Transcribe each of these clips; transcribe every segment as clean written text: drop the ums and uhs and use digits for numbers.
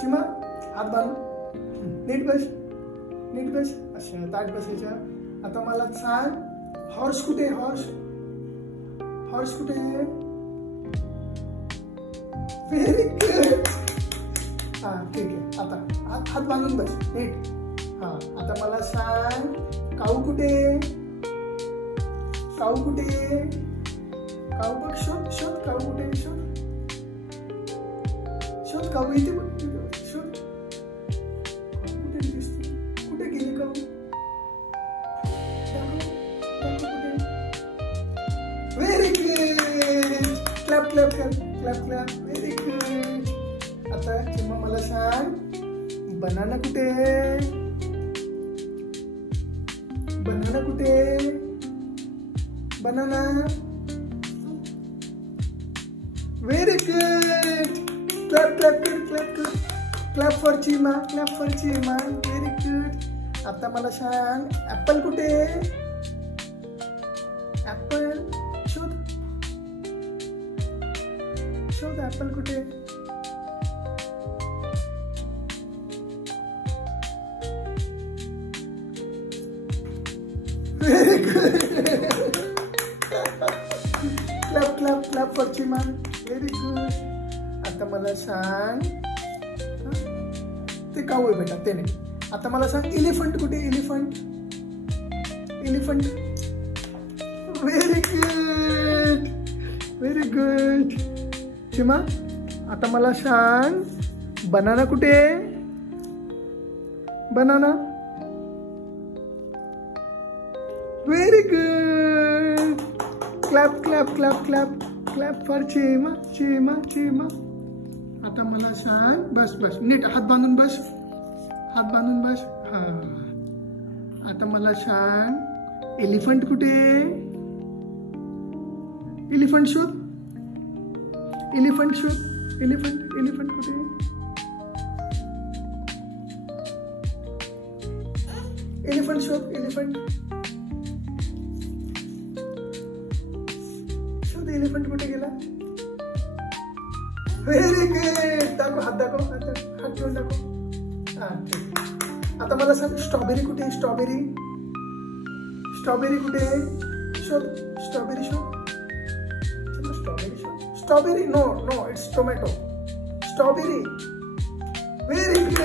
चिमा हात बांधून नीट बस, नीट बस. अच्छा ताट बसायचं. आता मला सांग हॉर्स कुठे आहे? हॉर्स, हॉर्स कुठे आहे? Very good. हा ठीक आहे. आता हात बांधून बस नीट. हा आता मला सांग काऊ कुठे? काऊ कुठे? काऊ बघ, शोध शोध. काऊ कुठे? शोध शोध. काऊ इथे बघ, शोध. कुठे दिसते? कुठे गेली काऊ? कुठे? Very good. Clap clap clap clap clap. Very good. आता चिम्मा मला सांग बनाना कुठे? बनाना कुठे? Banana. Very good. Clap clap clap clap clap for Chima, clap for Chima. Very good. आता मला सांग ऍपल कुठे? ऍपल शोध शोध. ऍपल कुठे? Very good. Clap clap clap for Chima. Very good. आता मला सांग ते काऊ आहे बेटा, ते नाही. आता मला सांग एलिफंट कुठे? Elephant, elephant. Very good, very good. Chima आता मला सांग बनाना कुठे? Banana. Very good. Clap clap clap clap clap for Chima, Chima Chima. आता मला सांग बस बस नीट हात बांधून बस, हात बांधून बस. हा आता मला सांग एलिफंट कुठे? एलिफंट शोध, एलिफंट शोध. एलिफंट, एलिफंट कुठे? एलिफंट शोध, एलिफंट शोध. एलिफंट कुठे गेला? Very good. दाखव हात, दाखव हात, हात ठेवून दाखव. हा ठीक. आता मला सांग स्ट्रॉबेरी कुठे? स्ट्रॉबेरी, स्ट्रॉबेरी कुठे? शोध. स्ट्रॉबेरी शोध. स्ट्रॉबेरी शोध. Strawberry. No no it's tomato. Strawberry. Very good.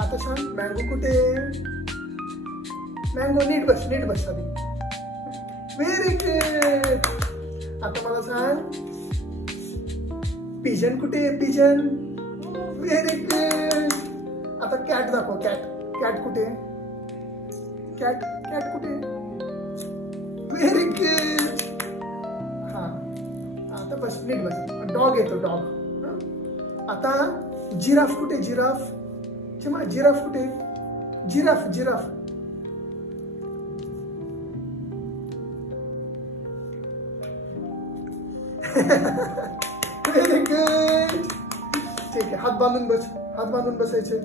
आता सांग मँगो कुठे? मँगो. नीट बस, नीट बस आधी. Very good. आता मला सांग पिजन कुठे? पिजन. Very good. आता कॅट दाखव. कॅट, कॅट कुठे? कॅट, कॅट कुठे? Very good. हा आता बस नीट बस. डॉग येतो, डॉग. आता जिराफ कुठे? जिराफ. चिमा जिराफ कुठे? Giraffe, giraffe. Very good. ठीक आहे हात बांधून बस, हात बांधून बसायचे.